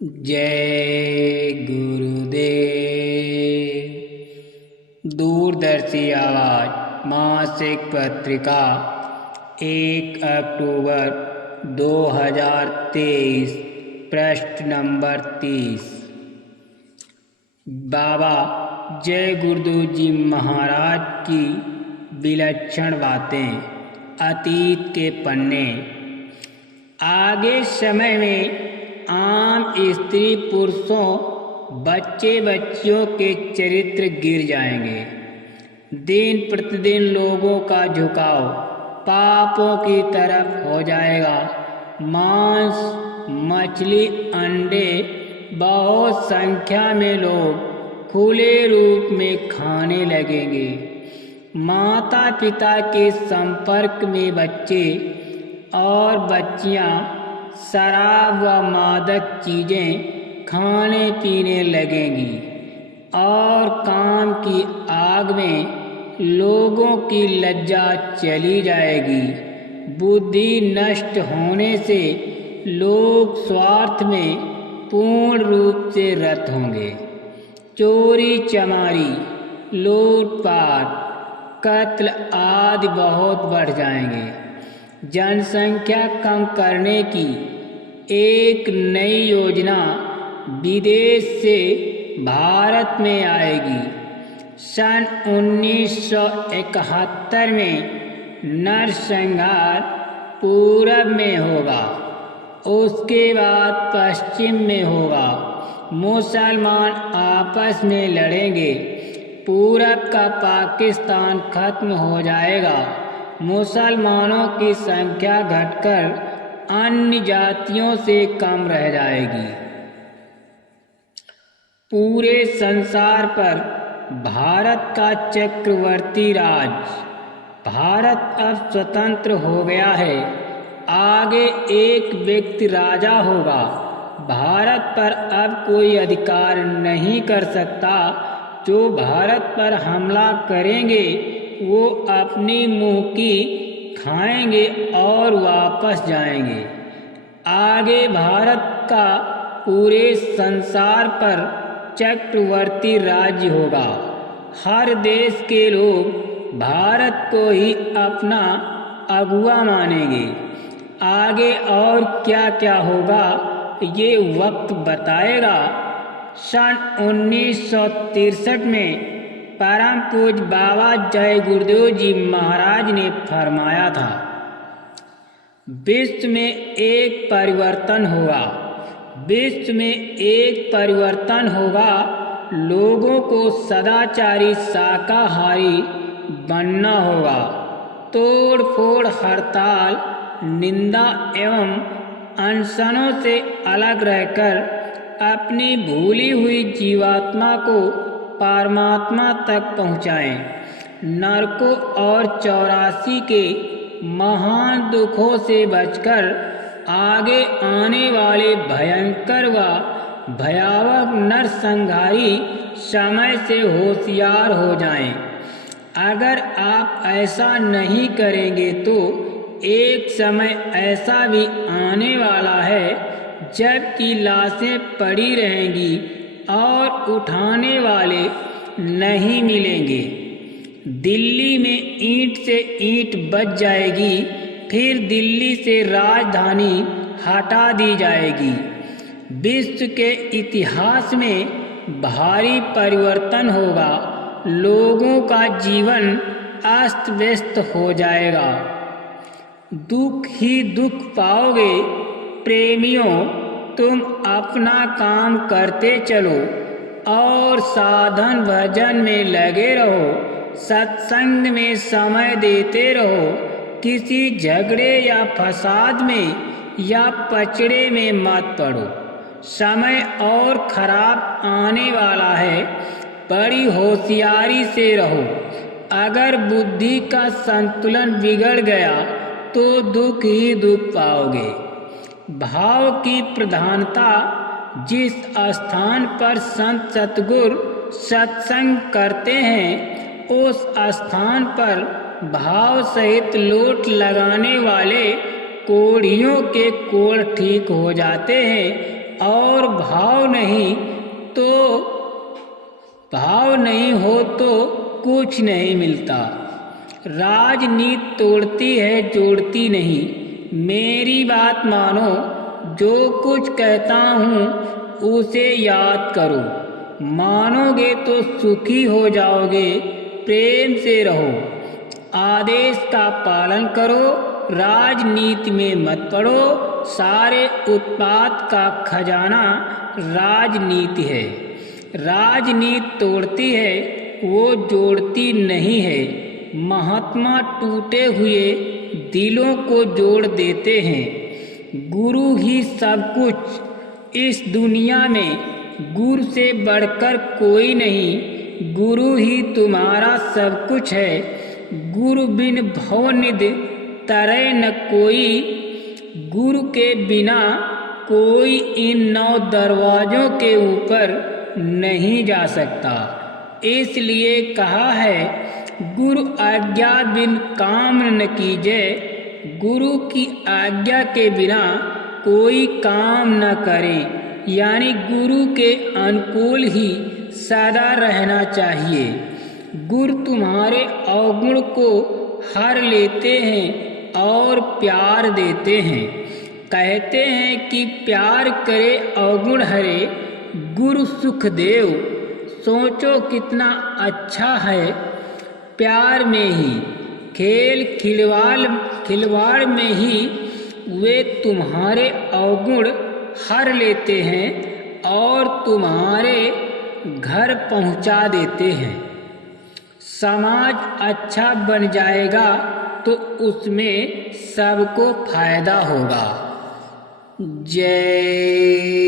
जय गुरुदेव। दूरदर्शी आवाज मासिक पत्रिका 1 अक्टूबर 2023, पृष्ठ नंबर 30। बाबा जय गुरुदेव जी महाराज की विलक्षण बातें। अतीत के पन्ने। आगे समय में आम स्त्री पुरुषों, बच्चे बच्चियों के चरित्र गिर जाएंगे। दिन प्रतिदिन लोगों का झुकाव पापों की तरफ हो जाएगा। मांस, मछली, अंडे बहुत संख्या में लोग खुले रूप में खाने लगेंगे। माता पिता के संपर्क में बच्चे और बच्चियां शराब व मादक चीजें खाने पीने लगेंगी और काम की आग में लोगों की लज्जा चली जाएगी। बुद्धि नष्ट होने से लोग स्वार्थ में पूर्ण रूप से रत होंगे। चोरी चमारी, लूटपाट, कत्ल आदि बहुत बढ़ जाएंगे। जनसंख्या कम करने की एक नई योजना विदेश से भारत में आएगी। सन 1971 में नरसंहार पूरब में होगा, उसके बाद पश्चिम में होगा। मुसलमान आपस में लड़ेंगे। पूरब का पाकिस्तान खत्म हो जाएगा। मुसलमानों की संख्या घटकर अन्य जातियों से कम रह जाएगी। पूरे संसार पर भारत का चक्रवर्ती राज। भारत अब स्वतंत्र हो गया है। आगे एक व्यक्ति राजा होगा। भारत पर अब कोई अधिकार नहीं कर सकता। जो भारत पर हमला करेंगे वो अपनी मुंह की खाएंगे और वापस जाएंगे। आगे भारत का पूरे संसार पर चक्रवर्ती राज्य होगा। हर देश के लोग भारत को ही अपना अगुआ मानेंगे। आगे और क्या क्या होगा ये वक्त बताएगा। सन 1963 में परम पूज्य बाबा जय गुरुदेव जी महाराज ने फरमाया था, विश्व में एक परिवर्तन होगा। विश्व में एक परिवर्तन होगा। लोगों को सदाचारी शाकाहारी बनना होगा। तोड़ फोड़, हड़ताल, निंदा एवं अनशनों से अलग रहकर अपनी भूली हुई जीवात्मा को परमात्मा तक पहुँचाएं। नरकों और 84 के महान दुखों से बचकर आगे आने वाले भयंकर व भयावह नरसंहारी समय से होशियार हो जाएं। अगर आप ऐसा नहीं करेंगे तो एक समय ऐसा भी आने वाला है जबकि लाशें पड़ी रहेंगी और उठाने वाले नहीं मिलेंगे। दिल्ली में ईंट से ईंट बच जाएगी, फिर दिल्ली से राजधानी हटा दी जाएगी। विश्व के इतिहास में भारी परिवर्तन होगा। लोगों का जीवन अस्त व्यस्त हो जाएगा। दुख ही दुख पाओगे। प्रेमियों, तुम अपना काम करते चलो और साधन भजन में लगे रहो। सत्संग में समय देते रहो। किसी झगड़े या फसाद में या पचड़े में मत पड़ो। समय और खराब आने वाला है। बड़ी होशियारी से रहो। अगर बुद्धि का संतुलन बिगड़ गया तो दुख ही दुख पाओगे। भाव की प्रधानता। जिस स्थान पर संत सतगुरु सत्संग करते हैं उस स्थान पर भाव सहित लोट लगाने वाले कोढ़ियों के कोढ़ ठीक हो जाते हैं और भाव नहीं हो तो कुछ नहीं मिलता। राजनीति तोड़ती है, जोड़ती नहीं। मेरी बात मानो, जो कुछ कहता हूँ उसे याद करो। मानोगे तो सुखी हो जाओगे। प्रेम से रहो, आदेश का पालन करो, राजनीति में मत पड़ो। सारे उत्पात का खजाना राजनीति है। राजनीति तोड़ती है, वो जोड़ती नहीं है। महात्मा टूटे हुए दिलों को जोड़ देते हैं। गुरु ही सब कुछ इस दुनिया में, गुरु से बढ़कर कोई नहीं। गुरु ही तुम्हारा सब कुछ है। गुरु बिन भवनिधि तरे न कोई। गुरु के बिना कोई इन 9 दरवाजों के ऊपर नहीं जा सकता। इसलिए कहा है, गुरु आज्ञा बिन काम न कीजिए। गुरु की आज्ञा के बिना कोई काम न करे। यानी गुरु के अनुकूल ही सदा रहना चाहिए। गुरु तुम्हारे अवगुण को हर लेते हैं और प्यार देते हैं। कहते हैं कि प्यार करे अवगुण हरे, गुरु सुख देव। सोचो कितना अच्छा है। प्यार में ही, खेल खिलवाड़ में ही वे तुम्हारे अवगुण हर लेते हैं और तुम्हारे घर पहुंचा देते हैं। समाज अच्छा बन जाएगा तो उसमें सबको फायदा होगा। जय